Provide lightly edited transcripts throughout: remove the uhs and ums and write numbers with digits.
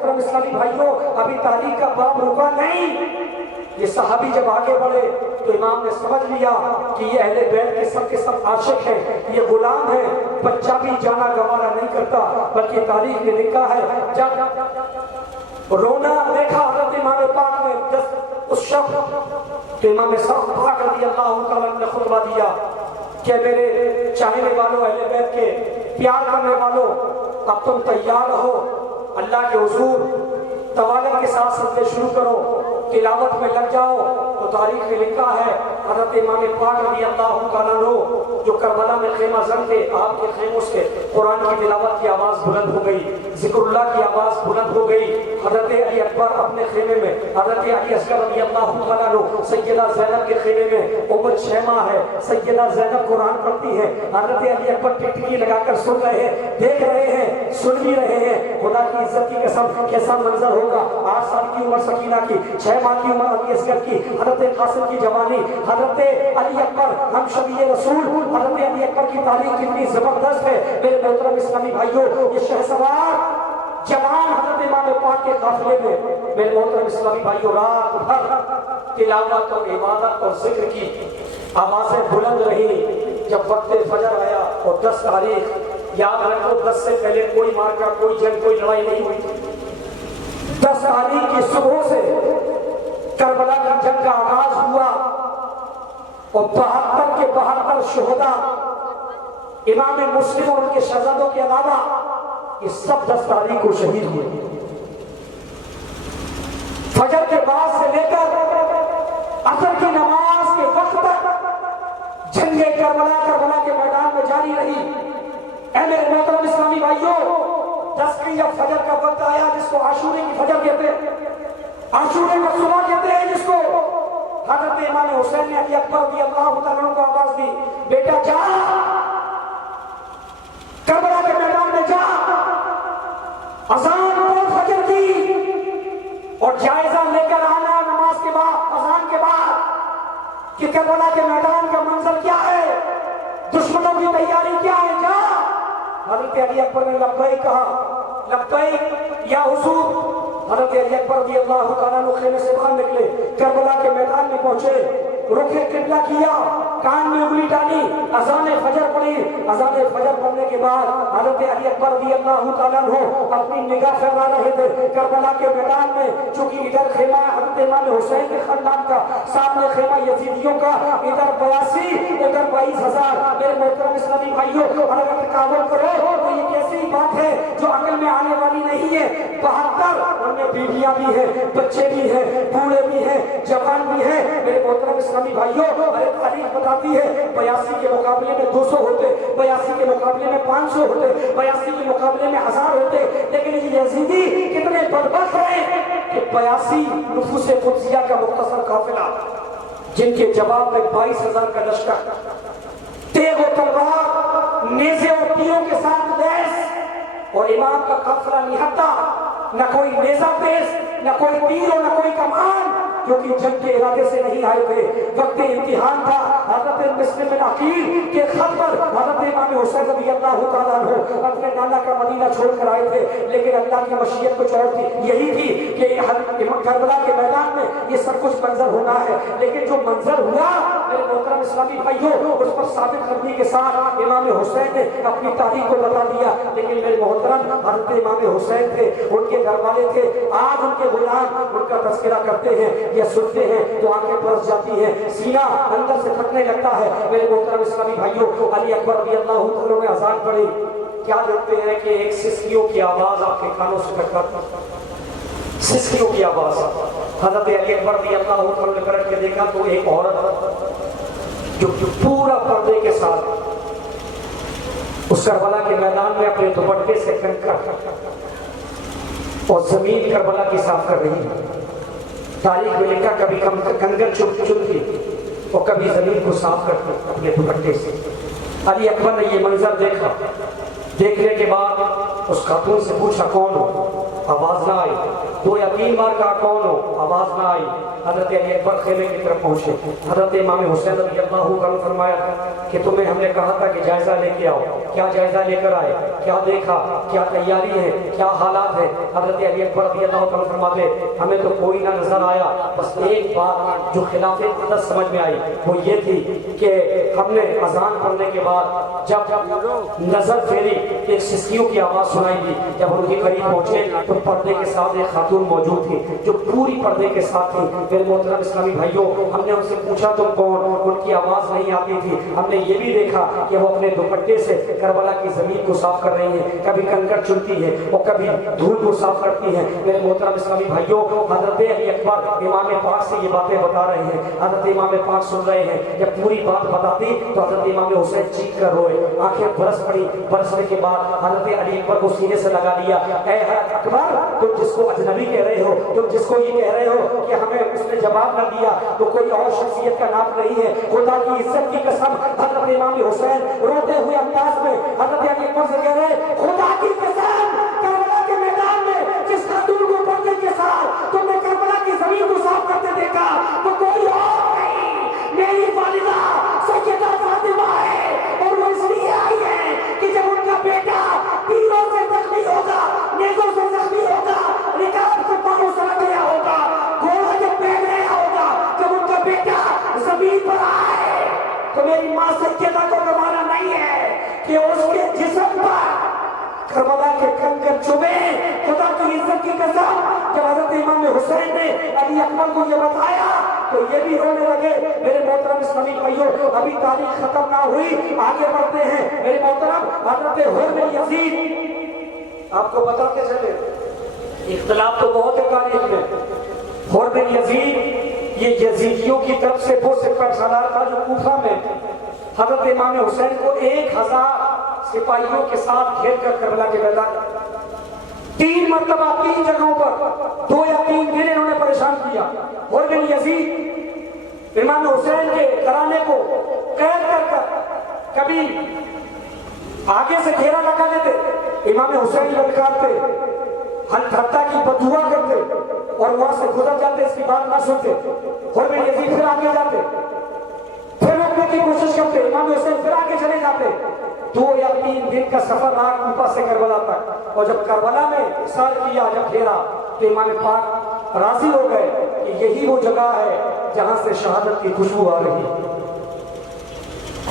محترم اسلامی بھائیوں ابھی تاریخ کا باب رکا نہیں۔ یہ صحابی جب آگے بڑھے تو امام نے سمجھ لیا کہ یہ اہل بیت کے سب عاشق ہیں، یہ غلام ہیں، بچہ بھی جانا گوارا نہیں کرتا، بلکہ تاریخ میں لکھا ہے جب رونا دیکھا حضرت امام پاک نے اس شخص تو امام پاک رضی اللہ تعالیٰ نے خطبہ دیا کہ میرے چاہنے والوں، اہل بیت کے پیار کرنے والوں، اب تم تیار رہو، اللہ کے حضور توالت کے ساتھ سجدے شروع کرو، تلاوت میں لگ جاؤ۔ تو تاریخ میں لکھا ہے حضرت امام پاک رضی اللہ تعالیٰ عنہ جو کربلا میں خیمہ زن تھے، آپ کے خیموں سے قرآن کی تلاوت کی آواز بلند ہو گئی، ذکر اللہ کی آواز بلند ہو گئی۔ حضرت علی اکبر اپنے خیمے میں، حضرت علی اصغر رضی اللہ تعالیٰ عنہ سیدہ زینب کے خیمے میں، عمر 6 ماہ ہے، سیدہ زینب قرآن پڑھتی ہے، حضرت علی اکبر ٹکٹکی لگا کر سن رہے ہیں، دیکھ رہے ہیں، سن بھی رہے ہیں۔ خدا کی عزت کی قسم کیسا منظر ہوگا! 8 سال کی عمر سکینہ کی، 6 ماہ کی عمر علی اصغر کی، حضرت قاسم کی جوانی، حضرت علی اکبر ہم شبیہ رسول، حضرت علی اکبر کی تاریخ کتنی زبردست ہے میرے محترم اسلامی بھائیوں۔ یہ شہسوار جوان حضرت امام پاک کے قافلے میں میرے محترم اسلامی بھائیوں رات بھر تلاوت اور عبادت اور ذکر کی آوازیں بلند رہی۔ جب وقت فجر آیا اور 10 تاریخ یاد رکھو، 10 سے پہلے کوئی مارکا، کوئی جنگ، کوئی لڑائی نہیں ہوئی تھی۔ 10 تاریخ کی صبح سے کربلا کی جنگ کا آغاز ہوا اور 72 کے 72 شہداء، امام مسلم اور ان کے شہزادوں کے علاوہ یہ سب 10 تاریخ کو شہید ہوئے۔ فجر کے بعد سے لے کر عصر کی نماز کے وقت تک جنگ کربلا کے میدان میں جاری رہی۔ اے میرے محترم اسلامی بھائیوں، 10 کی جب فجر کا وقت آیا جس کو عاشورے کی فجر کہتے ہیں، عاشورے کا صبح کہتے ہیں جس کو، حضرت امام حسین نے علی اکبر رضی اللہ تعالیٰ کو آواز دی، بیٹا جا کربلا کے میدان میں جا، اذان پڑھ فجر کی اور جائزہ لے کر آنا نماز کے بعد، اذان کے بعد کہ کربلا کے میدان کا منظر کیا ہے، دشمنوں کی تیاری کیا ہے۔ جا۔ حضرت علی اکبر نے لبیک کہا، لبیک یا حضور۔ حضرت علی اکبر رضی اللہ تعالیٰ عنہ خیمے سے باہر نکلے، کربلا کے میدان میں پہنچے، رخ قبلہ کیا، کان میں انگلی ڈالی، اذان فجر پڑھی۔ اذان فجر پڑھنے کے بعد حضرت علی اکبر رضی اللہ تعالیٰ عنہ اپنی نگاہ پھیلا رہے تھے کربلا کے میدان میں، چونکہ ادھر خیمہ حضرت امام حسین کے خاندان کا، سامنے خیمہ یزیدیوں کا، ادھر 82 ادھر 22,000۔ میرے محترم اسلامی بھائیوں اگر تکابر کرو تو یہ کیسی بات ہے جو عقل میں آنے والی نہیں ہے۔ 72 ان میں بیویاں بھی ہیں، بچے بھی ہیں، بوڑھے بھی ہیں، جوان بھی ہیں۔ میرے محترم اسلامی بھائیوں تاریخ بتاتی ہے 82 کے مقابلے میں 200 ہوتے، 82 کے مقابلے میں 500 ہوتے، 82 کے مقابلے میں 1000 ہوتے، لیکن یہ یزیدی کتنے بدبخت ہیں کہ 82 نفوس قدسیہ کا مختصر قافلہ جن کے جواب میں 22,000 کا لشکر تیغ و تلوار، نیزے اور تیروں کے ساتھ لیس، اور امام کا قافلہ نہتا، نہ کوئی نیزہ پیش، نہ کوئی تیر اور نہ کوئی کمان، کیونکہ جنگ کے ارادے سے نہیں آئے تھے، وقت امتحان تھا۔ حضرت مسلم بن عقیل کے خط پر حضرت امام حسین رضی اللہ تعالیٰ عنہ اپنے نانا کا مدینہ چھوڑ کر آئے تھے، لیکن اللہ کی مشیت کچھ اور تھی، یہی تھی کہ کربلا کے میدان میں یہ سب کچھ منظر ہونا ہے۔ لیکن جو منظر ہوا میرے محترم اسلامی بھائیوں، اس پر ثابت قدمی کے ساتھ امام حسین نے اپنی تاریخ کو بتا دیا۔ لیکن میرے محترم حضرت امام حسین تھے، ان کے گھر والے تھے، آج ان کے غلام ان کا تذکرہ کرتے ہیں یا سنتے ہیں تو آنکھیں برس جاتی ہیں، سینہ اندر سے پھٹنے لگتا ہے۔ میرے محترم اسلامی بھائیوں، علی اکبر رضی اللہ تعالیٰ نے اذان پڑھی، کیا دیکھتے ہیں کہ ایک سسکیوں کی آواز آپ کے کانوں سے ٹکراتی، سسکیوں کی آواز۔ حضرت علی اکبر رضی اللہ تعالیٰ نے پلٹ کے دیکھا تو ایک عورت جو پورا پردے کے ساتھ اس کربلا کے میدان میں اپنے دوپٹے سے کنکر اور زمین کربلا کی صاف کر رہی ہے۔ تاریخ میں لکھا کبھی کنگن چنتی اور کبھی زمین کو صاف کرتی اپنے دوپٹے سے۔ علی اکبر نے یہ منظر دیکھا، دیکھنے کے بعد اس خاتون سے پوچھا کون ہو؟ آواز نہ آئی. 2 یا 3 بار کہا کون ہو, آواز نہ آئی. حضرت علی اکبر خیمے کی طرف پہنچے. حضرت امام حسین رضی اللہ عنہ فرمایا کہ تمہیں ہم نے کہا تھا کہ جائزہ لے کے آؤ. کیا جائزہ لے کر آئے؟ کیا دیکھا؟ کیا تیاری ہے؟ کیا حالات ہے؟ حضرت علی اکبر رضی اللہ عنہ فرماتے ہمیں تو کوئی نہ نظر آیا, بس ایک بات جو خلاف عادت سمجھ میں آئی وہ یہ تھی کہ ہم نے اذان پڑھنے کے بعد جب نظر پھیری ایک سسکیوں کی آواز سنائی دی. جب ان کے قریب پہنچے تو پردے کے ساتھ ایک خاتون موجود تھی جو پوری پردے کے ساتھ تھی. میرے محترم اسلامی بھائیوں, ہم نے ان سے پوچھا تم کون؟ ان کی آواز نہیں آتی تھی. ہم نے یہ بھی دیکھا کہ وہ اپنے دوپٹے سے کربلا کی زمین کو صاف کر رہی ہیں, کبھی کنکر چنتی ہے اور کبھی دھول کو صاف کرتی ہیں. میرے محترم اسلامی بھائیوں, حضرت علی اکبر امام پاک سے یہ باتیں بتا رہے ہیں. حضرت امام پاک سن رہے ہیں. جب پوری بات بتاتی تو حضرت امام حسین چیخ کر روئے, آنکھیں برس پڑی. برسنے کے بعد حضرت علی اکبر کو سینے سے لگا لیا. اے اکبر, تم جس کو اجنبی کہہ رہے ہو, تم جس کو یہ کہہ رہے ہو کہ ہمیں اس نے جواب نہ دیا, تو کوئی اور شخصیت کا نام نہیں ہے. خدا کی عزت کی قسم, حضرت امام حسین روتے ہوئے انداز میں حضرت علی اکبر سے کہہ رہے, خدا کی قسم, کربلا کے میدان میں جس خاتون کو پردے کے ساتھ تم نے کربلا کی زمین کو صاف کرتے دیکھا تو کوئی اور نہیں, میری والدہ سیدہ فاطمہ ہے. اور وہ اس لیے آئی ہے کہ جب ان کا بیٹا تیروں سے زخمی ہوگا, نیزوں سے زخمی ہوگا, رکاب سے پاؤں سڑ گیا ہوگا, گھوڑا جب بیٹھ گیا ہوگا, جب ان کا بیٹا زمین پر آئے تو میری ماں سیدہ کو گوارا نہیں ہے کہ اس کے جسم پر کربلا کے کنکر چوبے. خدا کی عزت کی قسم, جب حضرت امام حسین نے علی اکبر کو یہ بتایا تو یہ بھی رونے لگے. میرے محترم اسلامی بھائیوں, ابھی تاریخ ختم نہ ہوئی, آگے بڑھتے ہیں. میرے محترم, حضرت حر بن یزید, آپ کو بتاتے چلے, اختلاف تو بہت ہے تاریخ میں. حر بن یزید یہ یزیدیوں کی طرف سے وہ سپہ سالار تھا جو کوفہ میں حضرت امام حسین کو 1000 سپاہیوں کے ساتھ گھیر کر کربلا کے میدان 3 مرتبہ 3 جگہوں پر 2 یا 3 دن انہوں نے پریشان کیا. حر بن یزید امام حسین کے گھرانے کو قید کر کبھی آگے سے گھیرا لگا دیتے, امام حسین للکارتے, حتیٰ کی بددعا کرتے اور وہاں سے گزر جاتے, اس کی بات نہ سنتے. حر بن یزید پھر آگے جاتے, پھر روکنے کی کوشش کرتے, امام حسین پھر آگے چلے جاتے. 2 یا 3 دن کا سفر رہا کوفہ سے کربلا تک, اور جب کربلا میں احسار کیا, جب گھیرا تو امام پاک راضی ہو گئے کہ یہی وہ جگہ ہے جہاں سے شہادت کی خوشبو آ رہی ہے,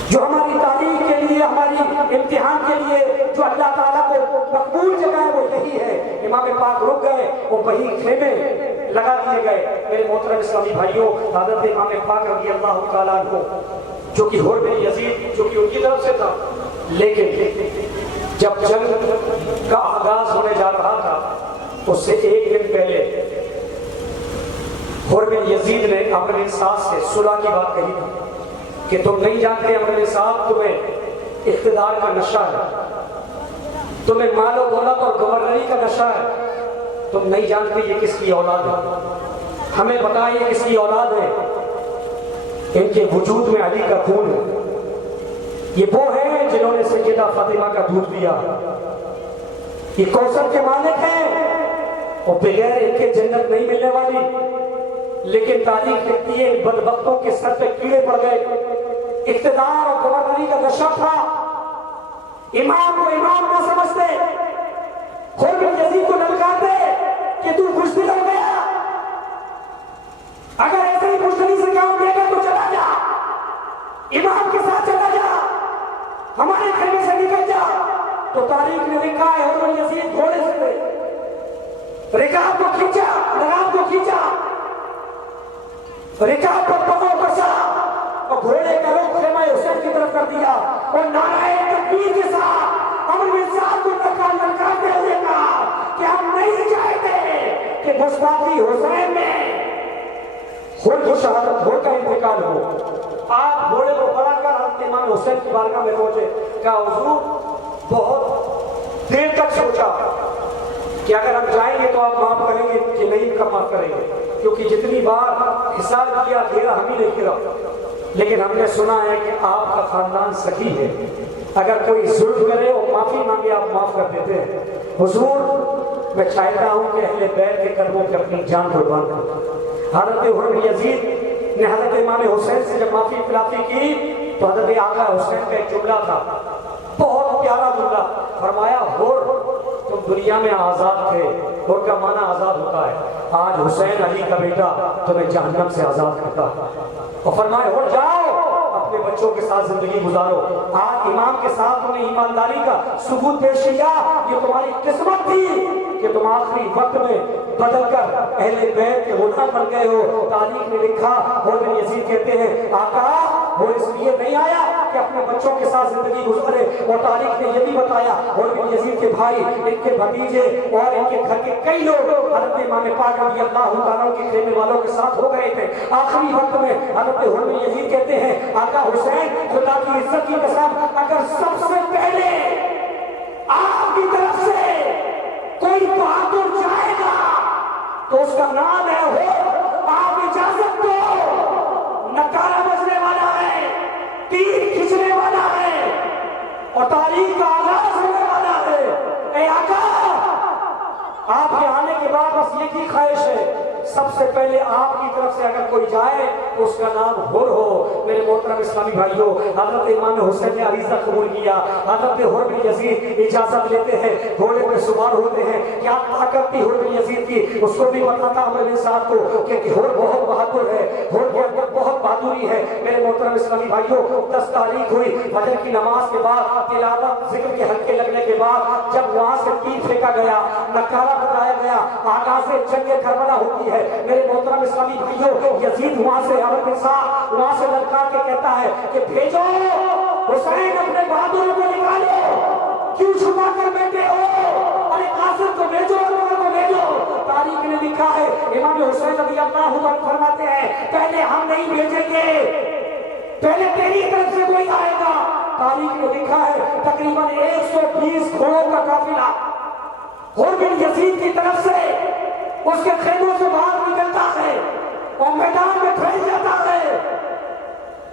جو ہماری تاریخ کے لیے, ہماری امتحان کے لیے جو اللہ تعالیٰ کو مقبول جگہ ہے وہ یہی ہے. امام پاک رک گئے, وہ وہی خیمے لگا دیے گئے. میرے محترم اسلامی بھائیوں, حضرت امام پاک رضی اللہ تعالیٰ عنہ جو کہ حر بن یزید جو کہ ان کی طرف سے تھا, لیکن جب جنگ کا آغاز ہونے جا رہا تھا اس سے 1 دن پہلے حر بن یزید نے امر بن سعد سے صلح کی بات کہی کہ تم نہیں جانتے امر بن سعد تمہیں اقتدار کا نشہ ہے, تمہیں مال و دولت اور گورنری کا نشہ ہے, تم نہیں جانتے یہ کس کی اولاد ہے, ہمیں بتائیں یہ کس کی اولاد ہے. ان کے وجود میں علی کا خون ہے, یہ وہ ہیں جنہوں نے سیدہ فاطمہ کا دودھ دیا, یہ کوثر کے مالک ہیں, اور بغیر ان کے جنت نہیں ملنے والی. لیکن تاریخ لکھتی ہے بدبختوں کے سر پہ کیڑے پڑ گئے, اقتدار اور گورنری کا نشہ تھا, امام کو امام نہ سمجھتے, حر بن یزید کو للکارتے کہ تو بزدل ہو گیا, اگر ایسے ہی بزدلی سے کام لے گا تو چلا جا, امام کے ساتھ چلا جا, ہمارے خیمے سے نکل جا. تو تاریخ نے لکھا ہے حر بن یزید گھوڑے سے رکاب کو کھینچا, لگام کو کھینچا, رکاب پر پاؤں کسا اور گھوڑے کا رخ خیمہ حسین کی طرف کر دیا, اور نعرہ تکبیر کے ساتھ امر بن سعد کو للکارتے ہوئے کہا کہ ہم نہیں چاہتے کہ گستاخی حسین میں خود کو شہادت ہو کا انتقال ہو. آپ گھوڑے کو کھڑا کر حضرت امام حسین کی بارگاہ میں پہنچے, کہا حضور بہت دیر تک سوچا کہ اگر ہم جائیں گے تو آپ معاف کریں گے کہ نہیں کا معاف کریں گے, کیونکہ جتنی بار حساب کیا گھیرا ہم ہی نہیں گھیرا, لیکن ہم نے سنا ہے کہ آپ کا خاندان سخی ہے, اگر کوئی ظلم کرے اور معافی مانگے آپ معاف کر دیتے ہیں. حضور میں چاہتا ہوں کہ اہل بیت کے قدموں پہ اپنی جان قربان کروں. حضرت حرم یزید نے حضرت امام حسین سے جب معافی خلافی کی تو حضرت آقا حسین کا ایک جملہ تھا، بہت پیارا جملہ. فرمایا ہور تم دنیا میں آزاد تھے، ہور کا معنی آزاد ہوتا ہے، آج حسین علی کا بیٹا تمہیں جہنم سے آزاد کرتا ہے. اور فرمایا ہور جاؤ اپنے بچوں کے ساتھ زندگی گزارو. آج امام کے ساتھ تم نے ایمانداری کا ثبوت پیش کیا. یہ تمہاری قسمت تھی کہ تم آخری وقت میں بدل کر اہل بیت کے غلام بن گئے ہو. تاریخ نے لکھا، حرم بن یزید کہتے ہیں آقا وہ اس لیے نہیں آیا کہ اپنے بچوں کے ساتھ زندگی گزارے. اور تاریخ نے یہ بھی بتایا حرم بن یزید کے بھائی، ان کے بھتیجے اور ان کے گھر کے کئی لوگ حضرت امام پاک رضی اللہ تعالیٰ کے خیمے والوں کے ساتھ ہو گئے تھے. آخری وقت میں حضرت حرم بن یزید کہتے ہیں آقا حسین خدا کی عزت کی قسم اگر سب سے پہلے آپ کی طرف سے کوئی بہادر جائے گا تو اس کا نام ہے ہو. آپ اجازت دو، نکارہ بجنے والا ہے، تیر کھچنے والا ہے اور تاریخ کا آغاز ہونے والا ہے. اے آقا آپ کے آنے کے بعد بس ایک ہی خواہش ہے، سب سے پہلے آپ کی طرف سے اگر کوئی جائے تو اس کا نام حر ہو. میرے محترم اسلامی بھائیوں، حضرت امام حسین نے عریضہ قبول کیا. حضرت حر بن یزید اجازت لیتے ہیں، گھوڑے پہ سوار ہوتے ہیں. کیا طاقت تھی حر بن یزید کی، اس کو بھی پتا تھا عمر بن سعد کو کہ حر بہت بہادر ہے، حر بہت بہادری ہے. میرے محترم اسلامی بھائیوں، 10 تاریخ ہوئی، فجر کی نماز کے بعد تلاوت ذکر کے حلقے لگنے کے بعد جب وہاں سے تیر پھینکا گیا، نکارہ بتایا گیا، آغاز جنگ کربلا ہوتی ہے. میرے محترم اسلامی بھائیوں، یزید وہاں سے عمر بن سعد وہاں سے للکار کے کہتا ہے کہ بھیجو حسین اپنے بہادروں کو نکالو، کیوں چھپا کر بیٹھے ہو، اور ایک قاسم کو بھیجو اور عمر کو بھیجو. تاریخ نے لکھا ہے امام حسین رضی اللہ عنہ فرماتے ہیں پہلے ہم نہیں بھیجیں گے، پہلے تیری طرف سے کوئی آئے گا. تاریخ نے لکھا ہے تقریباً 120 گھوڑوں کا قافلہ حر بن یزید کی طرف سے اس کے خیموں سے باہر نکلتا ہے اور میدان میں پھیل جاتا ہے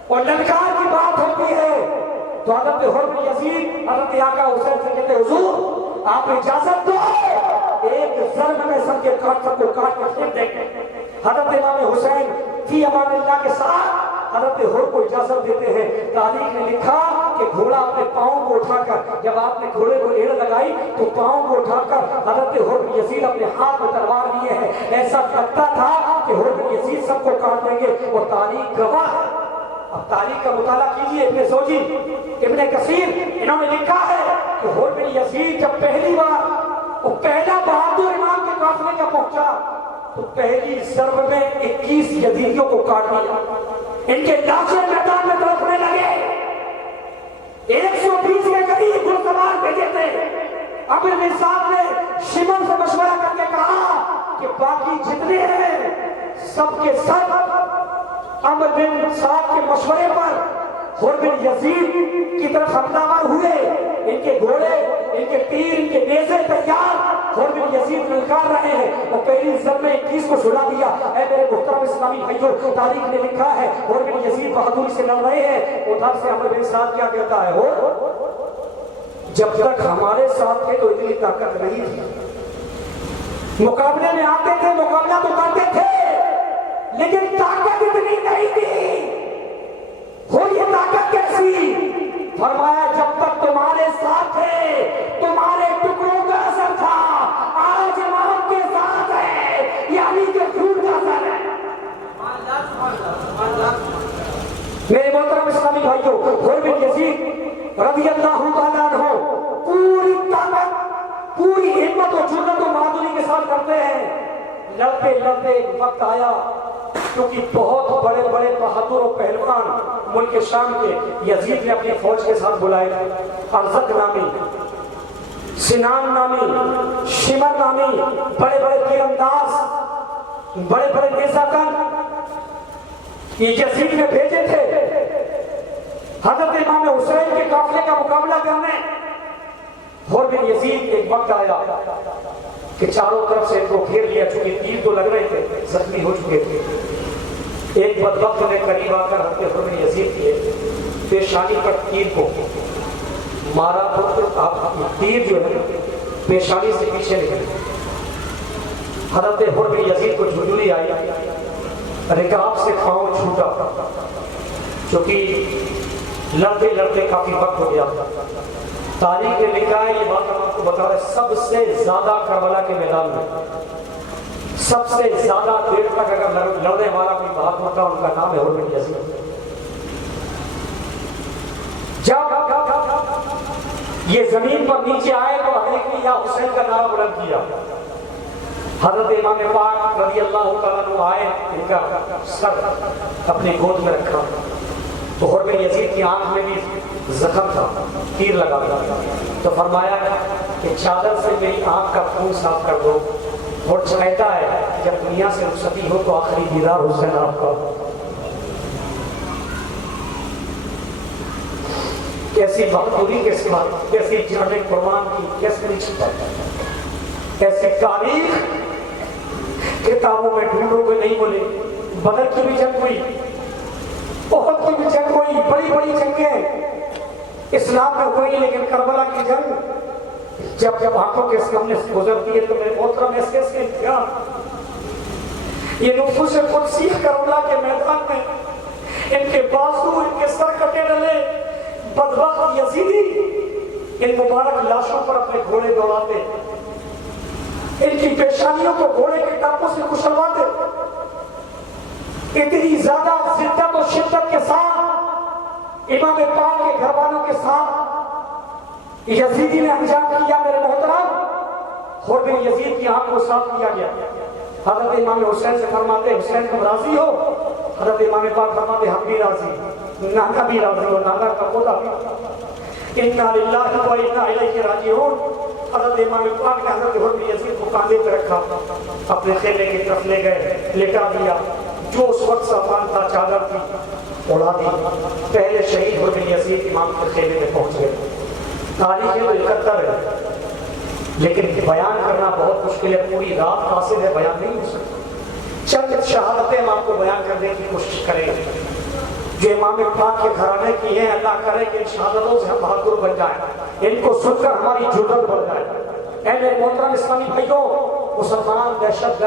اور للکار کی بات ہوتی ہے. تو حضرت حر بن یزید حضرت آقا حسین سے کہتے حضور آپ اجازت دو، ایک ضرب میں سب کے سب کو کاٹ کر پھینک دیں گے. حضرت امام حسین فی امان اللہ کے ساتھ حضرت حر کو اجازت دیتے ہیں. تاریخ نے لکھا کہ گھوڑا اپنے پاؤں کو اٹھا کر، جب آپ نے گھوڑے کو ایڑ لگائی تو پاؤں کو اٹھا کر حضرت حر بن یزید اپنے ہاتھ میں تلوار لیے ہیں. ایسا لگتا تھا کہ حر بن یزید سب کو کاٹ دیں گے. اور تاریخ گواہ ہے. اب تاریخ کا مطالعہ کیجیے، ابن زوجی، ابن کثیر، انہوں نے لکھا ہے کہ حر بن یزید جب پہلی بار وہ پہلا بہادر امام کے قافلے کا پہنچا تو پہلی ضرب میں 21 یزیدیوں کو کاٹ دیا. ان کے لاشیں میدان میں تڑپنے لگے. 120 کے قریب گھڑسوار بھیجے تھے. عمر بن سعد نے شمر سے مشورہ کر کے کہا کہ باقی جتنے ہیں سب کے سب عمر بن سعد کے مشورے پر حر بن یزید کی طرف حملہ ہوئے. ان کے گھوڑے، ان کے تیر، ان کے نیزے تیار، حر بن یزید للکار رہے ہیں اور پہلی ضرب میں 21 کو چھڑا دیا. اے میرے محترم اسلامی بھائیوں، تاریخ نے لکھا ہے حر بن یزید بہادری سے لڑ رہے ہیں. ادھر سے عمر بن سعد کیا کہتا ہے، جب تک ہمارے ساتھ تھے تو اتنی طاقت نہیں تھی، مقابلے میں آتے تھے، مقابلہ تو کرتے تھے لیکن طاقت اتنی نہیں تھی. ہو یہ طاقت کیسی؟ فرمایا جب تک تمہارے ساتھ تھے تمہارے ٹکڑوں کا اثر تھا، آج امام کے ساتھ ہے یہ علی کے خون کا اثر ہے. میرے محترم اسلامی بھائیوں، حر بن یزید رضی اللہ تعالیٰ عنہ پوری طاقت، پوری ہمت و جرأت و بہادری کے ساتھ کرتے ہیں. لڑتے لڑتے ایک وقت آیا کیونکہ بہت بڑے بڑے بہادر و پہلوان ملک شام کے یزید نے اپنی فوج کے ساتھ بلائے تھے. ارزق نامی، سنان نامی، شمر نامی بڑے بڑے تیر انداز، بڑے بڑے نیزہ کن یہ یزید نے بھیجے تھے حضرت امام حسین کے قافلے کا مقابلہ کرنے. حر بن یزید ایک وقت آیا کہ چاروں طرف سے ان کو گھیر لیا، چونکہ تیر تو لگ رہے تھے، زخمی ہو چکے تھے. ایک بدبخت نے قریب آ کر حضرت حر بن یزید کے پیشانی پر تیر کو مارا. تیر جو ہے پیشانی سے پیچھے نکل حضرت حر بن یزید کو جھجھلی آئی، رکاب سے پاؤں چھوٹا، چونکہ لڑتے لڑتے کافی وقت ہو گیا۔ تاریخ نے لکھا ہے، یہ بات ہم آپ کو بتا رہے، سب سے زیادہ کربلا کے میدان میں سب سے زیادہ دیر تک اگر لڑنے والا کوئی بات ہوتا ان کا نام ہے حر بن یزید۔ جب یہ زمین پر نیچے آئے تو حضرت یا حسین کا نعرہ بلند کیا۔ حضرت امام پاک رضی اللہ تعالیٰ عنہ آئے، ان کا سر اپنی گود میں رکھا تو حر بن یزید کی آنکھ میں بھی زخم تھا، تیر لگا تھا، تو فرمایا کہ چادر سے میری آنکھ کا خون صاف کر دو۔ اور کہتا ہے جب دنیا سے رخصتی ہو تو آخری دیدار حسین آپ کا۔ کیسی بہادری کے ساتھ، کیسی جان قربان کی، کیسی تاریخ کتابوں میں ڈھونڈو گے نہیں بولے۔ بدر کی بھی جنگ ہوئی، احد کی بھی جنگ ہوئی، بڑی بڑی جنگیں اسلام میں ہوئی، لیکن کربلا کی جنگ جب آنکھوں کے سامنے سے گزرتی ہے تو میرے محترم ایسے کیا یہ نفوس قدسی کربلا کے میدان میں ان کے بازو، ان کے سر کٹے ڈلے بدبخت یزیدی ان مبارک لاشوں پر اپنے گھوڑے دوڑاتے، ان کی پیشانیوں کو گھوڑے کے ٹانپوں سے کچلواتے، اتنی زیادہ شدت و شدت کے ساتھ امام پاک کے گھر والوں کے ساتھ یزیدی نے انجام کیا۔ میرے محترم حر بن یزید کی آنکھ کو صاف کیا گیا۔ حضرت امام حسین سے فرماتے حسین تم راضی ہو؟ حضرت امام پاک فرماتے ہم بھی راضی، نانا بھی راضی ہو، نانا کا خدا بھی، انا للہ و انا الیہ راجعون۔ حضرت امام پاک نے حضرت حر بن یزید کو کاندھے پہ رکھا، اپنے خیمے کی طرف لے گئے، لٹا دیا، جو اس وقت سامان تھا چادر تھی اڑا دی۔ پہلے شہید حر بن یزید امام کے خیمے میں پہنچ گئے۔ تاریخ تو اکتر ہے لیکن بیان کرنا بہت مشکل ہے، پوری رات قاصر ہے، بیان نہیں ہو سکتی۔ چند شہادتیں ہم آپ کو بیان کرنے کی کوشش کریں جو امام پاک کے گھرانے کی ہیں۔ اللہ کرے کہ ان شہادتوں سے ہم بہادر بن جائیں، ان کو سن کر ہماری جرأت بڑھ جائے۔ اے میرے محترم اسلامی بھائیوں، مسلمان دہشت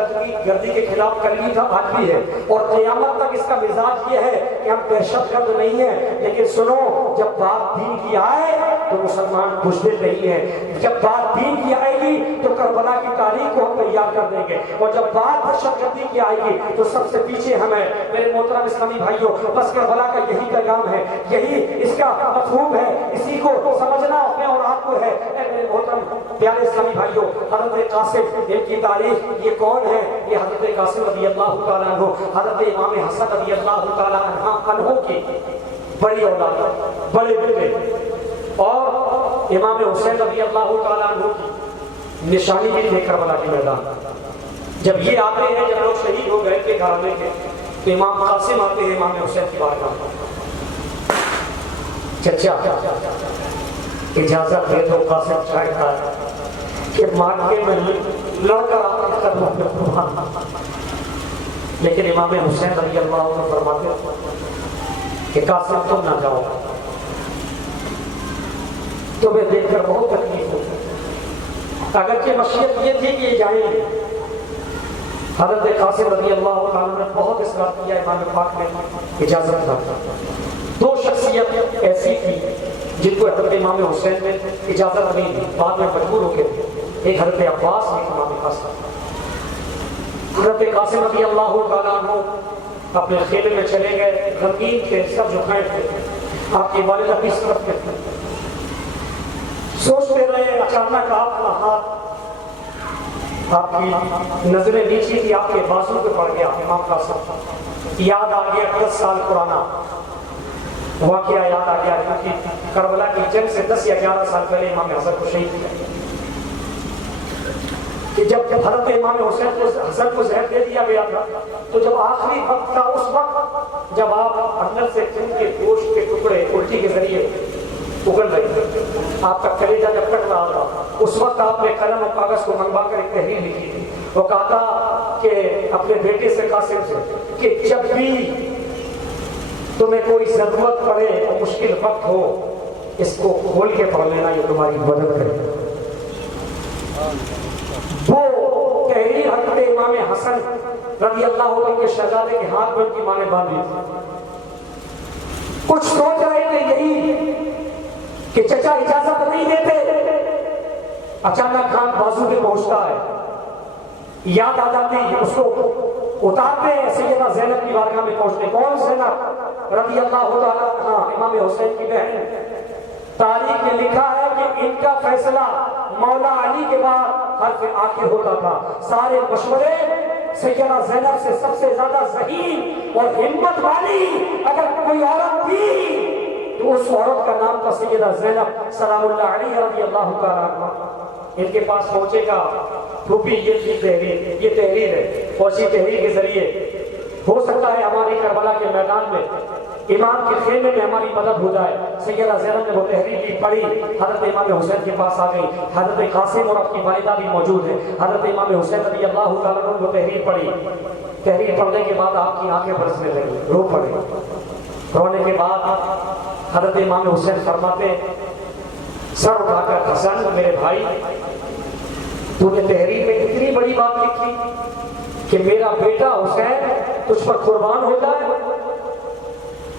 گردی کے خلاف کلمی تھا، آج بھی ہے، اور قیامت تک اس کا مزاج یہ ہے کہ ہم دہشت گرد نہیں ہیں، لیکن سنو جب بات دین کی آئے تو مسلمان بزدل نہیں ہے۔ جب بات دین کی آئے گی تو کربلا کی تاریخ کو ہم تیار کر دیں گے، اور جب بات دہشت گردی کی آئے گی تو سب سے پیچھے ہم ہیں۔ میرے محترم اسلامی بھائیوں، بس کربلا کا یہی پیغام ہے، یہی اس کا مفہوم ہے، اسی کو سمجھنا اپنے اور آپ کو ہے۔ اے میرے محترم پیارے اسلامی بھائیوں، حضرت قاسم ان کی تاریخ یہ کون ہے؟ یہ حضرت قاسم رضی اللہ تعالیٰ عنہ، حضرت امام حسن رضی اللہ تعالیٰ عنہ کی بڑی اولاد، بڑے بیٹے، اور امام حسین رضی اللہ تعالیٰ عنہ کی نشانی بھی لے کربلا کے میدان۔ جب یہ آتے ہیں، جب لوگ شہید ہو گئے کے گھرانے کے، تو امام قاسم آتے ہیں امام حسین کی بارگاہ میں، چچا اجازت دے تو قاسم چاہتا ہے کہ مارکے میں لڑ کر آپ کے قدموں پہ قربان۔ لیکن امام حسین رضی اللہ عنہ فرماتے کہ قاسم تم نہ جاؤ، تمہیں دیکھ کر بہت تکلیف ہوتی، اگرچہ مشیت یہ تھی کہ یہ جائیں گے۔ حضرت قاسم رضی اللہ عنہ نے بہت اصرار کیا، امام پاک نے اجازت تھا۔ دو شخصیت ایسی تھی جن کو حضرت امام حسین نے اجازت نہیں دی، بعد میں مجبور ہو کے، ایک حضرت عباس، ایک امام قاسم۔ حضرت قاسم رضی اللہ تعالیٰ عنہ اپنے خیمے میں چلے گئے، غمگین تھے، سر جھکائے تھے، آپ کی والدہ بھی اس طرف تھے، سوچتے رہے۔ اچانک آپ کا ہاتھ، آپ کی نظریں نیچے تھی، آپ کے بازو پہ پڑ گیا۔ امام قاسم یاد آ گیا 10 سال پرانا واقعہ، یاد آ گیا کیونکہ کربلا کی جنگ سے 10 یا 11 سال پہلے امام حسن کو شہید کیا، کہ جب حضرت امام حسن کو زہر دے دیا گیا تھا، تو جب آخری وقت تھا، اس وقت جب آپ اندر سے خون کے گوشت کے ٹکڑے الٹی کے ذریعے اگل رہے تھے، آپ کا کلیجہ جب کٹ رہا تھا، اس وقت آپ نے قلم اور کاغذ کو منگوا کر ایک تحریر لکھی تھی۔ وہ کہا تھا کہ اپنے بیٹے سے، قاسم سے، کہ جب بھی تمہیں کوئی ضرورت پڑے اور مشکل وقت ہو، اس کو کھول کے پڑھ لینا، یہ تمہاری مدد کرے۔ وہ تحریر حضرت امام حسن رضی اللہ عنہ کے شہزادے کے ہاتھ پر ان کی ماں نے باندھی. کچھ سوچ رہے تھے یہی کہ چچا اجازت نہیں دیتے. اچانک خان بازو پہ پہنچتا ہے, یاد آ جاتی ہے, اس کو اتارتے ہیں سیدہ زینب کی بارگاہ میں پہنچتے. کون زینب؟ رضی اللہ تعالیٰ عنہ, امام حسین کی بہن. تاریخ میں لکھا ہے کہ ان کا فیصلہ مولا علی کے بعد حرف آخر ہوتا تھا. سارے مشورے سیدہ زینب سے سب سے زیادہ ذہین اور ہمت والی اگر کوئی عورت تھی تو اس عورت کا نام تھا سیدہ زینب سلام اللہ علیہ رضی اللہ تعالیٰ عنہ. ان کے پاس پہنچے گا تو بھی یہ تحریر ہے, اور اسی تحریر کے ذریعے ہو سکتا ہے ہماری کربلا کے میدان میں امام کے خیمے میں ہماری مدد ہو جائے. سیدہ زینب نے وہ تحریر کی پڑھی, حضرت امام حسین کے پاس آ گئی. حضرت قاسم اور آپ کی والدہ بھی موجود ہے. حضرت امام حسین رضی اللہ تعالیٰ عنہ وہ تحریر پڑھی. تحریر پڑھنے کے بعد آپ کی آنکھیں برسنے لگی, رو پڑے. رونے کے بعد حضرت امام حسین فرماتے, سر اٹھا کر حسن میرے بھائی, تو نے تحریر میں اتنی بڑی بات لکھی کہ میرا بیٹا حسین تجھ پر قربان ہو جائے.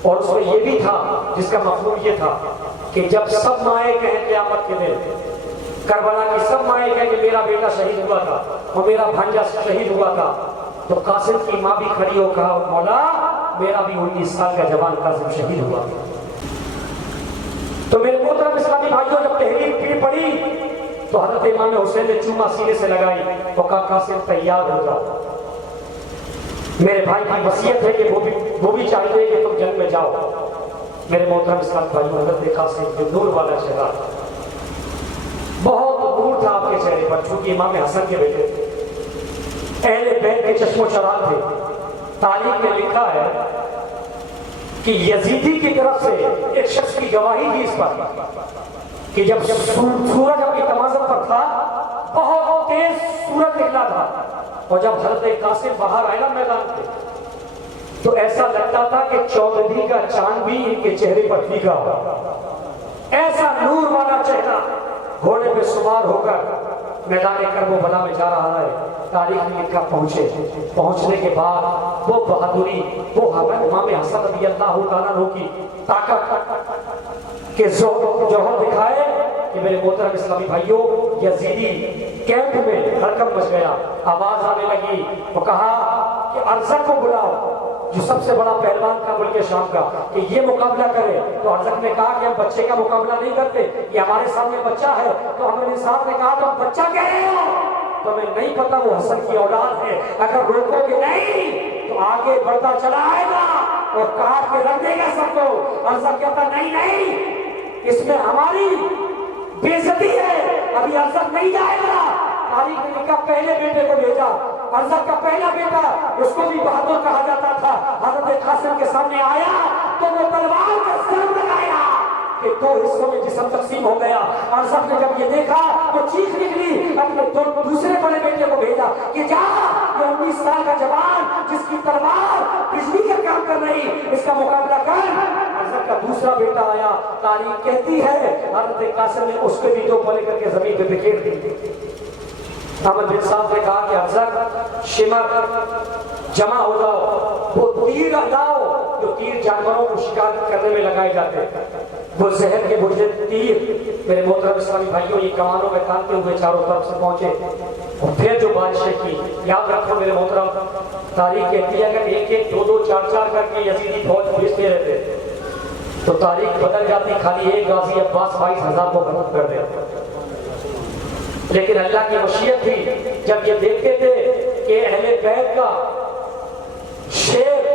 اور اس میں یہ بھی تھا, جس کا مفہوم یہ تھا کہ جب سب مائیں کہیں قیامت کے دن, کربلا کی سب مائیں کہیں کہ میرا بیٹا شہید ہوا تھا اور میرا بھانجا شہید ہوا تھا, تو قاسم کی ماں بھی کھڑی ہو کہا, مولا میرا بھی 19 سال کا جوان قاسم شہید ہوا. تو میرے محترم اسلامی بھائیوں, جب تحریر پڑھی تو حضرت امام حسین نے چوما سینے سے لگائی اور کہا قاسم تیار ہو جاؤ, میرے بھائی کی وصیت ہے کہ وہ بھی چاہتے کہ تم جنگ میں جاؤ. میرے محترم اسلام بھائیوں, حضرت قاسم جو نور والا چہرہ, بہت نور تھا آپ کے چہرے پر, چونکہ امام حسن کے بیٹے تھے, اہل بیت کے چشم و چراغ تھے. تاریخ میں لکھا ہے کہ یزیدی کی طرف سے ایک شخص کی گواہی تھی اس پر کہ جب سورج اپنی تمازن پر تھا, بہت تیز سورج نکلا تھا, اور جب حضرت قاسم باہر آئے نا میدان پہ تو ایسا لگتا تھا کہ چودھری کا چاند بھی ان کے چہرے پر پھیکا ہوا. ایسا نور والا چہرہ, گھوڑے پہ سوار ہو کر میدان کرب و بلا میں جا رہا ہے. تاریخ میں لکھا پہنچنے کے بعد وہ بہادری, وہ امام حسن رضی اللہ تعالیٰ عنہ کی طاقت کے جوہر دکھائے کہ میرے محترم اسلامی بھائیوں, یزیدی کیمپ میں ہڑکم مچ گیا. آواز آنے لگی, وہ کہا کہ ارزق کو بلاؤ جو سب سے بڑا پہلوان تھا ملک شام کا, کہ یہ مقابلہ کرے. تو ارزق نے کہا کہ ہم بچے کا مقابلہ نہیں کرتے, یہ ہمارے سامنے بچہ ہے. تو ہمارے صاحب نے کہا تم بچہ کہہ رہے ہو, تو ہمیں نہیں پتا وہ حسن کی اولاد ہے, اگر روکو گے نہیں تو آگے بڑھتا چلا آئے گا اور کاٹ کے رکھ دے گا سب کو. ارزق کہتا نہیں, اس میں ہماری بے عزتی ہے, ابھی ارزق نہیں جائے گا. تاریخ نے لکھا پہلے بیٹے کو بھیجا, ارزق کا پہلا بیٹا, اس کو بھی بہادر کہا جاتا تھا. حضرت قاسم کے سامنے آیا تو وہ تلوار کا سر لگایا کہ 2 حصوں میں جسم تقسیم ہو گیا. ارزق نے جب یہ دیکھا تو چیخ نکلی, اپنے دوسرے بڑے بیٹے کو بھیجا کہ جا, یہ 19 سال کا جوان جس کی تلوار بجلی کا کام کر رہی, اس کا مقابلہ کر. ارزق کا دوسرا بیٹا آیا. تاریخ کہتی ہے حضرت قاسم نے اس کے بھی 2 پلے کر کے زمین پہ بکھیر دی. احمد بن صاحب نے کہا کہ ارزق شمر جمع ہو جاؤ, وہ تیر انداؤ جو تیر جانوروں کو شکار کرنے میں لگائے جاتے, وہ زہر کے بجھے تیر. میرے محترم اسلامی بھائیوں, یہ کمانوں میں تانتے ہوئے چاروں طرف سے پہنچے, اور پھر جو بارشیں کی, یاد رکھو میرے محترم, تاریخ کہتی ہے کہ 1-1, 2-2, 4-4 کر کے یزیدی فوج بھیجتے رہتے تو تاریخ بدل جاتی, خالی ایک غازی عباس 22,000 کو ختم کر دیتے. لیکن اللہ کی مشیت تھی, جب یہ دیکھتے تھے کہ اہل بیت کا شیر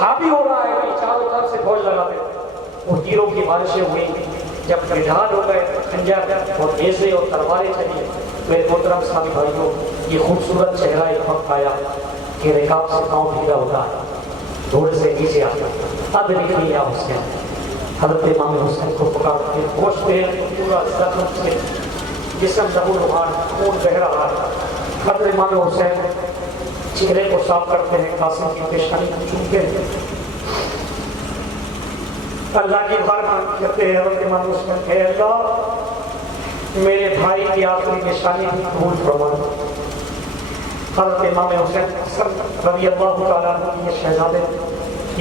حاوی ہو رہا ہے, کہ چاروں طرف سے فوج لگاتے تھے, وہ تیروں کی بارشیں ہوئی. جب نڈھال ہو گئے, خنجر اور نیزے اور تلواریں چلی, میرے محترم اسلامی بھائیوں, یہ خوبصورت چہرہ ایک وقت آیا کہ رکاب سے پاؤں بھیگا ہوتا ہے, گھوڑے سے نیچے آتا, اب نکلی یا حسین. حضرت امام حسین کو پکار کے گوشت پہ پورا زخم سے جسم لہو لہان, خون بہہ رہا ہے. حضرت امام حسین چہرے کو صاف کرتے ہیں, قاسم کی پیشانی کو چومتے ہیں, اللہ کی بارگاہ کرتے ہیں. حضرت امام حسین کہ اللہ میرے بھائی کی آخری نشانی بھی قبول فرما. حضرت امام حسین رضی اللہ تعالیٰ عنہ کی یہ شہزادے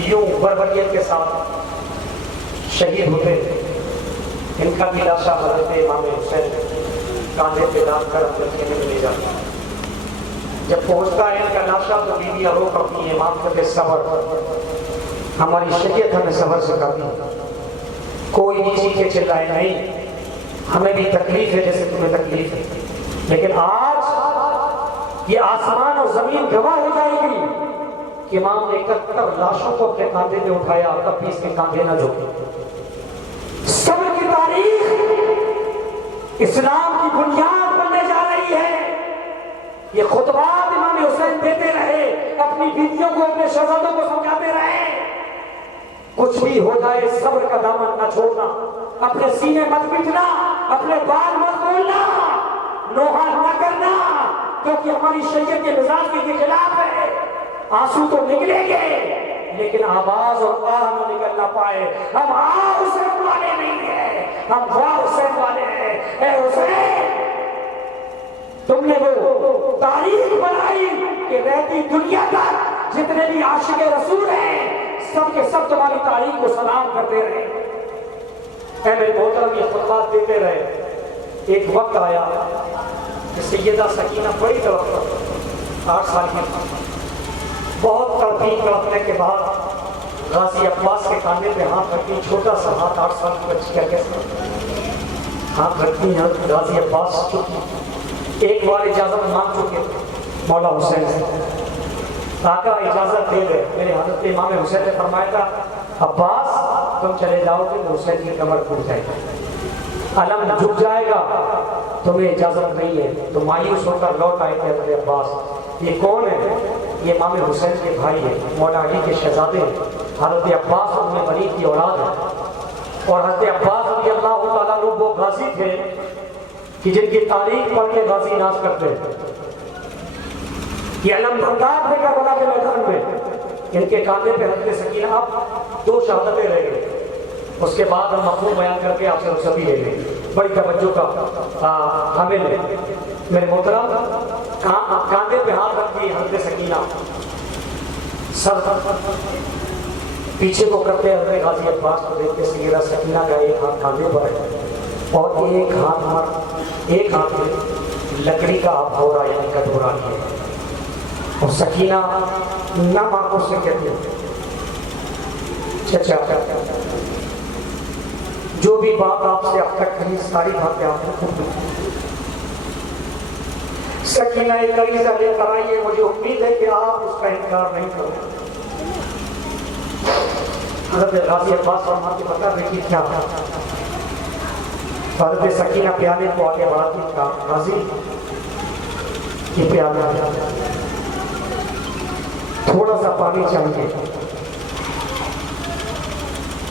یوں بربریت کے ساتھ شہید ہوتے، ان کا بھی لاشا حضرت امام حسین کاندھے پہ ڈال کر اپنے خیمے میں لے جاتا۔ جب پہنچتا ہے ان کا لاشا تو بیویاں رو پڑتی ہیں، امام کہتے صبر، ہماری شریعت ہمیں صبر سکھاتی ہے، کوئی بھی چیخے چلائے نہیں، ہمیں بھی تکلیف ہے جیسے تمہیں تکلیف ہے، لیکن آج یہ آسمان اور زمین گواہ ہو جائے گی کہ امام نے 71 لاشوں کو اپنے کاندھے پہ اٹھایا، تب بھی اس کے کاندھے نہ جھکے۔ صبر کی تاریخ اسلام کی بنیاد بننے جا رہی ہے۔ یہ خطبات امام حسین دیتے رہے، اپنی بیویوں کو اپنے شہزادوں کو سمجھاتے رہے، کچھ بھی ہو جائے صبر کا دامن نہ چھوڑنا، اپنے سینے مت پیٹنا، اپنے بال مت کھولنا، نوحہ نہ کرنا، کیونکہ ہماری شریعت کے مزاج کے خلاف ہے۔ آنسو تو نکلیں گے لیکن آواز اور آہ نہ نکل نہ پائے۔ ہم حسین والے نہیں ہیں، ہم حسین والے ہیں۔ اے حسین، تم نے وہ تاریخ بنائی کہ رہتی دنیا تک جتنے بھی عاشق رسول ہیں سب کے سب تمہاری تاریخ کو سلام کرتے رہے۔ اے میرے محترم، یہ خطبات دیتے رہے۔ ایک وقت آیا کہ سیدہ سکینہ بڑی تڑپ 8 سال کی، بہت تڑپنے کے بعد غازی عباس کے کاندھے پہ ہاتھ رکھتی، چھوٹا سا ہاتھ، 8 سال کی بچی کا کیسے ہاتھ رکھتی ہیں۔ غازی عباس چپ، ایک بار اجازت مانگ چکے مولا حسین سے، آقا اجازت دے دے۔ میرے حضرت امام حسین نے فرمایا تھا عباس تم چلے جاؤ گے تو حسین کی کمر ٹوٹ جائے گا، علم جھک جائے گا، تمہیں اجازت نہیں ہے۔ تو مایوس ہو کر لوٹ آئے تھے حضرت عباس۔ یہ کون ہے؟ یہ امام حسین کے بھائی ہیں، مولا علی کے شہزادے ہیں۔ حضرت عباس ابن ولید کی اولاد ہے، اور حضرت عباس رضی اللہ تعالیٰ عنہ وہ غازی تھے کہ جن کی تاریخ پڑھ کے غازی ناز کرتے ہیں۔ یہ علم بردار تھے کربلا کے میدان میں، ان کے کاندھے پہ حضرت سکینہ اب 2 شہادتیں رہ گئی۔ اس کے بعد ہم مفہوم بیان کر کے آپ سے رخصتی لے لیں، بڑی توجہ کا حامل ہے۔ میرے محترم، کاندھے پہ ہاتھ رکھتی حضرت سکینہ، سر پیچھے کو کرتے حضرت غازی عباس کو دیکھتے سیدہ سکینہ کا ایک ہاتھ کاندھے پر ہے اور ایک ہاتھ میں لکڑی کا بھورا یعنی کٹورا ہے، اور سکینہ نم آنکھوں سے کہتی ہے چچا جو بھی بات آپ سے اب تک کہی ساری باتیں آپ نے خود کی۔ سکینہ ایک عریضہ لے کر آئیے، مجھے امید ہے کہ آپ اس کا انکار نہیں کرو گے۔ حضرت غازی عباس فرماتے بتا دیکھیے کیا تھا۔ حضرت سکینہ پیالے کو آگے بڑھاتی تھا، غازی یہ پیالہ تھوڑا سا پانی چاہیے،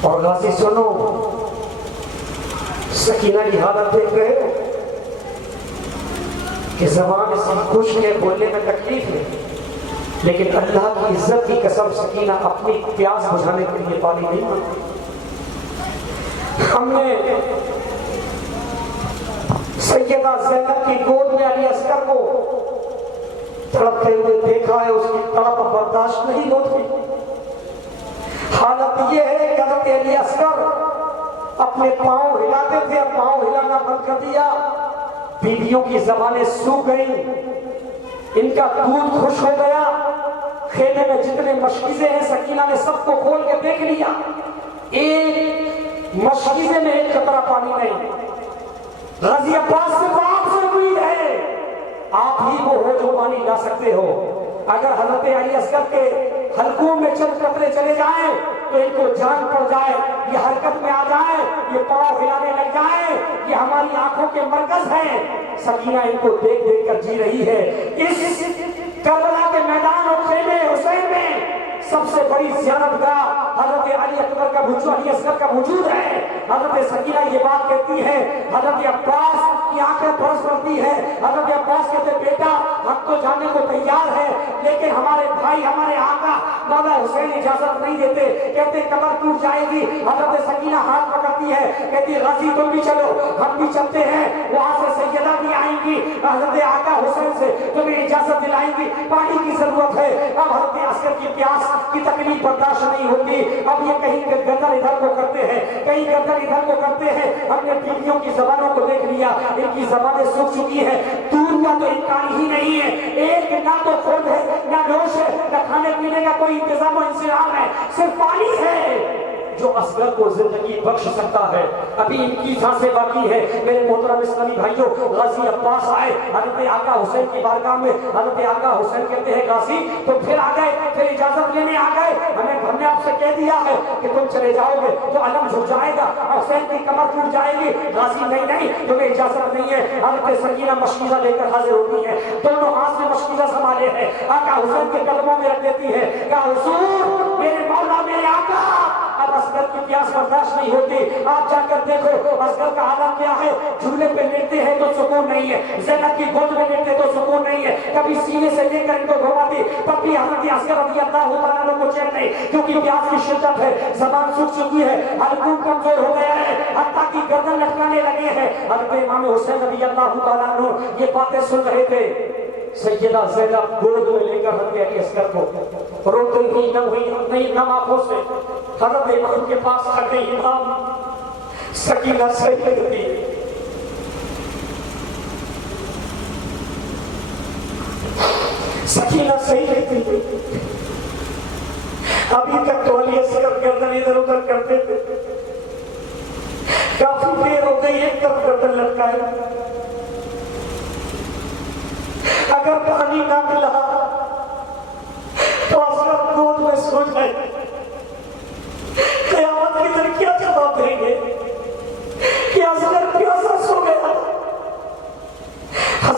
اور غازی سنو، سکینہ کی حالت دیکھ رہے ہو کہ زبان اس کی خشک ہے، بولنے میں تکلیف ہے، لیکن اللہ کی عزت کی قسم سکینہ اپنی پیاس بجھانے کے لیے پانی نہیں مانگتی۔ ہم نے سیدہ زینب کی گود میں علی اصغر کو تڑپتے ہوئے دیکھا ہے، اس کی تڑپ برداشت نہیں ہوتی۔ حالت یہ ہے کہ حضرت علی اصغر اپنے پاؤں ہلاتے تھے، اب پاؤں ہلانا بند کر دیا، بیویوں کی زبانیں سوکھ گئیں، ان کا دودھ خوش ہو گیا۔ خیمے میں جتنے مشکیزیں ہیں سکینہ نے سب کو کھول کے دیکھ لیا، ایک مشکیزے میں ایک قطرہ پانی نہیں۔ غازی عباس سے آپ سے امید ہے، آپ ہی وہ ہو جو پانی لا سکتے ہو۔ اگر حضرت علی اصغر کے حلقوں میں چند قطرے چلے جائیں تو ان کو جان پڑ جائے، یہ حرکت میں آ جائے، یہ پاؤں ہلانے لگ جائے، یہ ہماری آنکھوں کے مرکز ہیں۔ سکینہ ان کو دیکھ دیکھ کر جی رہی ہے۔ اس کربلا کے میدان اور خیمے حسین میں سب سے بڑی زیارت گاہ حضرت علی اکبر کا علی اصغر کا وجود ہے۔ حضرت سکینہ یہ بات کہتی ہے، حضرت عباس کی آنکھیں برس پڑتی ہے۔ حضرت عباس کہتے بیٹا ہم تو جانے کو تیار ہے، لیکن لیکن ہمارے بھائی ہمارے آقا مولا حسین اجازت نہیں دیتے، کہتے کمر ٹوٹ جائے گی۔ حضرت سکینہ ہاتھ پکڑتی ہے، کہتی غازی تم بھی چلو، ہم بھی چلتے ہیں، وہاں سے سیدہ بھی آئیں گی، حضرت آقا حسین سے تمہیں اجازت دلائیں گی، پانی کی ضرورت ہے۔ اب حضرت عسکر کی پیاس کی تکلیف برداشت نہیں ہوتی، اب یہ کہیں گردن ادھر کو کرتے ہیں، کہیں گردن ادھر کو کرتے ہیں۔ ہم نے بیویوں کی زبانوں کو دیکھ لیا، ان کی زبانیں سوکھ چکی ہیں، دودھ کا تو امکان ہی نہیں ہے، ایک نہ تو خود ہے نہ نوش ہے نہ کھانے پینے کا کوئی انتظام و انتظام ہے، صرف پانی ہے جو اصغر کو زندگی بخش سکتا ہے۔ ابھی ان کی سانسیں باقی ہے۔ میرے محترم اسلامی بھائیوں، غازی عباس آئے حضرت آقا حسین کی بارگاہ میں، حضرت آقا حسین کہتے ہیں غازی تو پھر آ گئے، پھر اجازت لینے آ گئے، ہم نے آپ سے کہہ دیا ہے کہ تم چلے جاؤ گے تو علم جھک جائے گا، حسین کی کمر ٹوٹ جائے گی۔ غازی نہیں تمہیں اجازت نہیں ہے۔ حضرت سکینہ مشکیزہ لے کر حاضر ہوتی ہے، دونوں ہاتھ سے مشکیزہ سنبھالے ہیں، آقا حسین کے قدموں میں رکھ دیتی ہے کہ حضور میرے مولا میرے آقا اب اصغر کی پیاس برداشت نہیں ہوتی، آپ جا کر دیکھو اصغر کا حالت کیا ہے، جھولے پہ لیٹتے ہیں تو سکون نہیں ہے، زینب کی گود میں لیٹتے تو سکون نہیں ہے، کبھی سینے سے لے کر ان کو گھماتی تب بھی حضرت اصغر رضی اللہ تعالیٰ عنہ کو چین نہیں، کیونکہ پیاس کی شدت ہے، زبان سوکھ چکی ہے، حلقوم کمزور ہو گیا ہے، حتیٰ کی گردن لٹکانے لگے ہیں۔ حضرت امام حسین رضی اللہ تعالیٰ عنہ یہ باتیں سن رہے تھے، سیدہ زینب گود میں لے کر حضرت علی اصغر کو روتے ہی نہیں نم آنکھوں سے حضرت امام کے پاس آ گئی، امام سکینہ صحیح لگتی ہے، سکینہ صحیح لگتی ہے۔ ابھی تک تو علی اصغر گردن ادھر ادھر کرتے تھے، کافی دیر ہو گئی ایک طرف گردن لٹکائے، اگر پانی نہ ملا تو اصغر گود میں سو جائے، قیامت کی دن کیا جواب دیں گے کہ اصغر پیاسا سو گیا۔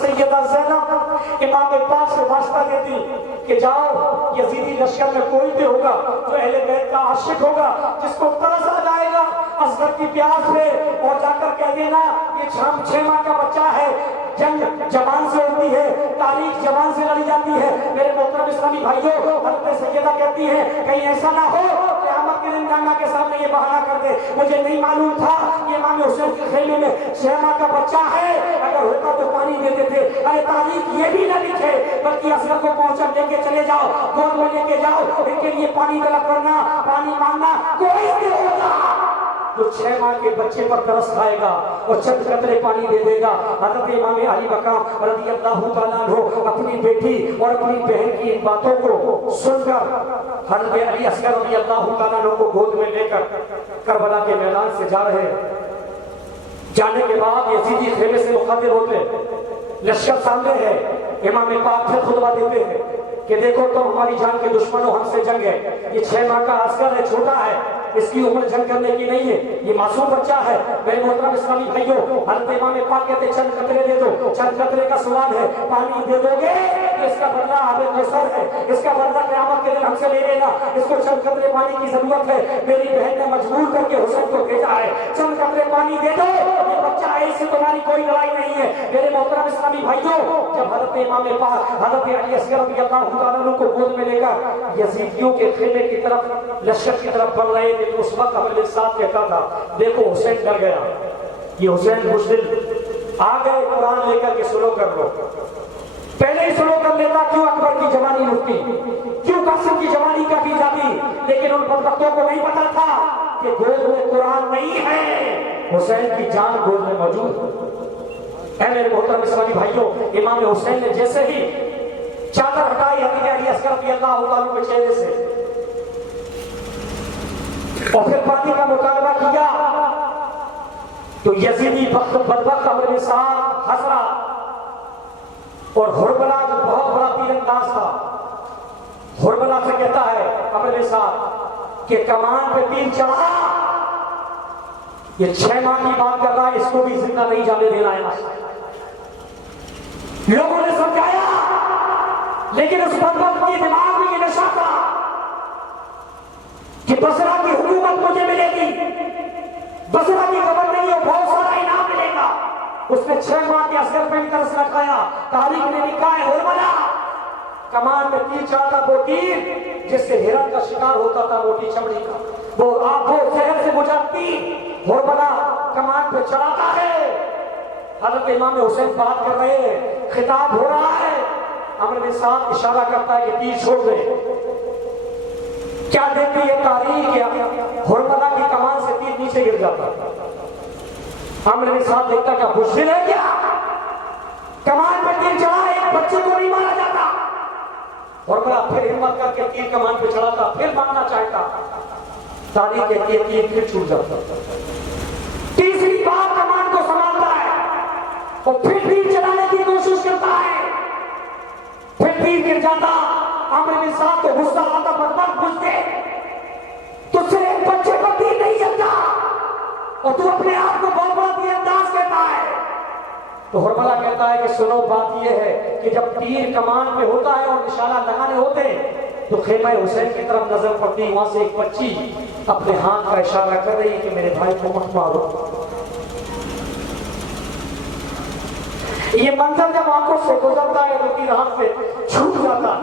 سیدہ زینب امام پاک سے واسطہ دیتی کہ جاؤ یزیدی لشکر میں کوئی بھی ہوگا جو اہل بیت کا عاشق ہوگا، جس کو ترس آ جائے گا اصغر کی پیاس پہ، اور جا کر کہہ دینا یہ 6 ماہ کا بچہ ہے، جنگ جوان سے ہوتی ہے، تاریخ جوان سے لڑی جاتی ہے۔ میرے محترم اسلامی بھائیوں، حضرت سیدہ کہتی ہے کہیں ایسا نہ ہو قیامت کے دن گنگا کے سامنے یہ بہانہ کر دے مجھے نہیں معلوم تھا یہ امام حسین کے خیمے میں 6 ماہ کا بچہ ہے، اگر ہوتا تو پانی دیتے تھے۔ ارے تاریخ یہ بھی نہ لکھے بلکہ اصغر کو پہنچا لے کے چلے جاؤ، گود میں لے کے جاؤ، ان کے لیے پانی طلب کرنا، پانی مانگنا، کوئی بھی ہوگا جو 6 ماہ کے بچے پر ترس کھائے گا اور چند قطرے پانی دے دے گا۔ حضرت امام علی مقام رضی اللہ تعالیٰ عنہ اپنی بیٹی اور اپنی بہن کی ان باتوں کو سن کر حضرت علی اصغر رضی اللہ تعالیٰ عنہ کو گود میں لے کر کربلا کے میدان سے جا رہے ہیں۔ جانے کے بعد یزیدی خیمے سے مخاطب ہوتے، لشکر سامنے ہے، امام پاک پھر خطبہ دیتے ہیں کہ دیکھو تو ہماری جان کے دشمنوں ہم سے جنگ ہے، یہ 6 ماہ کا عسکر ہے، چھوٹا ہے، اس کی عمر جنگ کرنے کی نہیں ہے، یہ معصوم بچہ ہے۔ میرے محترم اسلامی بھائیوں، حضرت امام پاک کہتے چند قطرے دے دو، چند قطرے کا سوال ہے، پانی دے دو گے تو اس کا بدلہ آب کوثر ہے، اس کا بدلہ قیامت کے دن ہم سے لے لینا، اس کو چند قطرے پانی کی ضرورت ہے، میری بہن نے مجبور کر کے حسین کو بھیجا ہے، چند قطرے پانی دے دو، یہ بچہ ہے، اس سے تمہاری کوئی لڑائی نہیں ہے۔ میرے محترم اسلامی بھائیوں، جب حضرت امام پاک حضرت علی اصغر رضی اللہ تعالیٰ عنہ کو گود میں لے کر یزیدیوں کے خیمے کی طرف لشکر کی طرف بڑھ رہے تھے، اس وقت اپنے ساتھ کہتا تھا دیکھو حسین ڈر گیا، یہ حسین بزدل آ گئے، قرآن لے کر کے سلو کر لو، پہلے ہی سلو کر لیتا، کیوں اکبر کی جوانی رکتی، کیوں قاسم کی جوانی کافی جاتی، لیکن ان بدبختوں کو نہیں پتا تھا کہ گود میں قرآن نہیں ہے، حسین کی جان گود میں موجود۔ اے میرے محترم اسلامی بھائیوں، امام حسین نے جیسے ہی چادر ہٹائی حضرت علی اصغر رضی اللہ تعالیٰ کے چہرے سے اور پھر پانی کا مطالبہ کیا تو یزیدی بدبخت اپنے ساتھ ہنس رہا، اور ہرملا جو بہت بڑا تیر انداز تھا، ہرملا سے کہتا ہے اپنے ساتھ کہ کمان پہ تیر چڑھا، یہ 6 ماہ کی بات کر رہا ہے، اس کو بھی زندہ نہیں جانے دینا ہے۔ لوگوں نے سمجھایا لیکن اس بدبخت کے دماغ میں یہ نشہ تھا کہ بصرہ کی حکومت مجھے ملے گی، بصرہ کی خبر نہیں ہے، بہت سارا انعام ملے گا۔ اس نے 6 ماہ کے عسکر پہ ترس رکھایا، تاریخ نے لکھا ہے ہرملا کمان میں تیر چڑھاتا، وہ تیر جس سے ہرن کا شکار ہوتا تھا، موٹی چمڑی کا، وہ آنکھوں زہر سے گزرتی ہرملا کمان پہ چڑھاتا ہے۔ حضرت امام حسین بات کر رہے ہیں، خطاب ہو رہا ہے، عمرو بن سعد اشارہ کرتا ہے کہ تیر چھوڑ دے۔ کیا دیکھتی ہے تاریخ، ہرملا کی کمان سے تیر نیچے گر جاتا، عمرو بن سعد دیکھتا کیا بزدل ہے کیا، کمان پہ تیر چڑھا، ایک بچے کو نہیں مارا جاتا۔ ہرملا پھر ہمت کر کے تیر کمان پہ چڑھاتا، پھر مارنا چاہتا، تاریخ کہتی ہے تیر پھر چھوٹ جاتا۔ تیسری بار کمان کو سنبھالتا ہے اور پھر تیر چلانے کی کوشش کرتا ہے، پھر تیر گر جاتا۔ عمرو بن سعد کو غصہ آتا، بدبخت پوچھتے تجھ سے ایک بچے پر تیر نہیں چلتا اور تو اپنے آپ کو بہت بڑا تیر انداز کہتا ہے۔ تو ہرملا کہتا ہے کہ سنو، بات یہ ہے کہ جب تیر کمان پہ ہوتا ہے اور نشانہ لگانے ہوتے تو خیمہ حسین کی طرف نظر پڑتی، وہاں سے ایک بچی اپنے ہاتھ کا اشارہ کر رہی کہ میرے بھائی کو مت مارو۔ یہ منظر جب آنکھوں سے گزرتا ہے تو تیر ہاتھ سے چھوٹ جاتا۔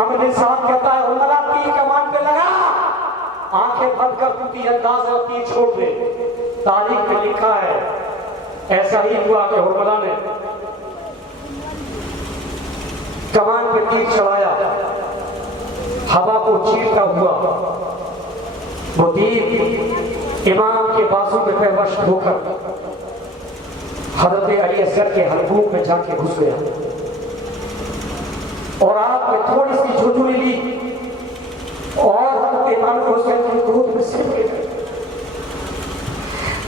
عمرو بن سعد کہتا ہے ہرملا تیر کمان پہ لگا، آنکھیں بند کر تو تیر انداز ہے اور تیر چھوڑ دے۔ تاریخ میں لکھا ہے ایسا ہی ہوا کہ ہرملا نے کمان پہ تیر چڑھایا، ہوا کو چیرتا ہوا وہ تیر امام کے بازو میں پیوست ہو کر حضرت علی اصغر کے حلقوم میں جا کے گھس گیا اور آپ نے تھوڑی سی جھجھولی لی اور حضرت امام حسین کی گود میں سر گیا۔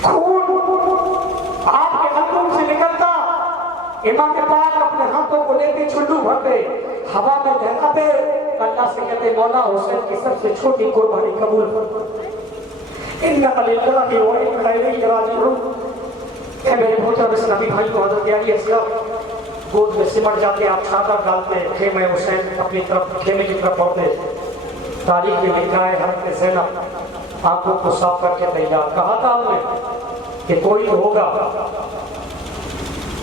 خون آپ کے حلقوم سے نکلتا، امام پاک اپنے ہاتھوں کو لے کے چھلو بھرتے، ہوا میں دہراتے، اللہ سے کہتے مولا حسین کی سب سے چھوٹی قربانی قبول کر۔ اِنَّا لِلَّهِ وَإِنَّا إِلَيْهِ راجعون۔ اے میرے بھوٹا بس نبی بھائی کو حضرت علی اصغر گود میں سمٹ جاتے، آپ چادر ڈالتے، خیمہ حسین اپنی طرف خیمے کی طرف بڑھتے۔ تاریخ میں لکھا ہے حضرت زینب آنکھوں کو صاف کر کے تیار، کہا تھا ہم نے کہ کوئی ہوگا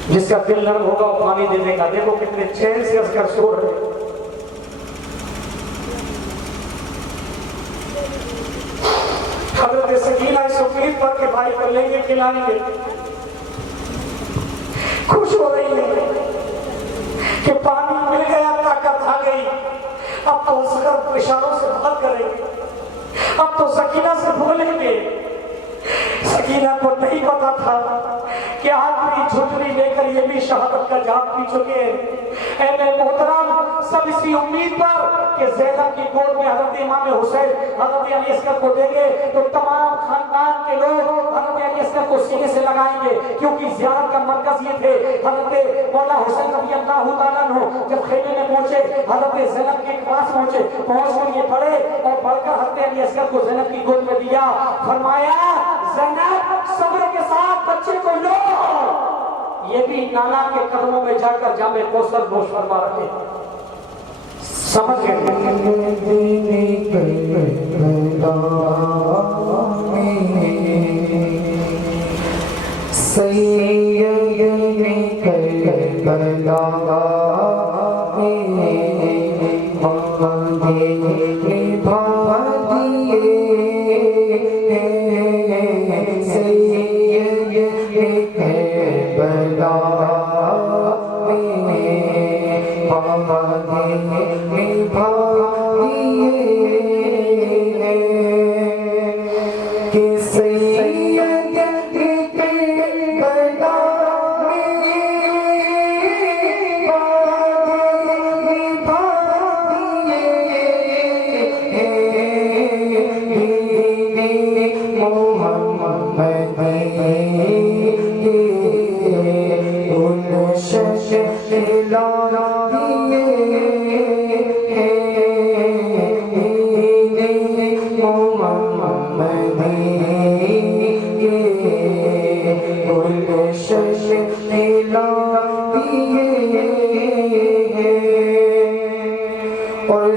جس کا دل نرم ہوگا وہ پانی دینے کا، دیکھو کتنے چین سے اصغر سو رہے۔ حضرت سکینہ اس امید پر کہ بھائی کر لیں گے کھلائیں گے، خوش ہو رہی ہے کہ پانی مل گیا، طاقت آ گئی، اب تو اصغر اشاروں سے بات کریں گے، اب تو سکینہ سے بولیں گے۔ سکینہ کو نہیں پتا تھا کہ آدمی جھجری لے کر یہ بھی شہادت کا جام پی چکے ہیں۔ اے میرے محترم، سب اسی امید پر کہ زینب کی گود میں حضرت امام حسین حضرت علی اصغر کو دیں گے تو تمام خاندان کے لوگ حضرت علی اصغر کو سینے سے لگائیں گے، کیونکہ زیارت کا مرکز یہ تھے۔ حضرت مولا حسین رضی اللہ تعالیٰ عنہ جب خیمے میں پہنچے، حضرت زینب کے پاس پہنچے، پہنچ کر یہ پڑھے اور پڑھ کر حضرت علی اصغر کو زینب کی گود میں دیا، فرمایا زینب صبر کے ساتھ بچے کو لو، یہ بھی نانا کے قدموں میں جا کر جام کوثر نوش فرما رہے ہیں۔ سمجھ گئے؟ اور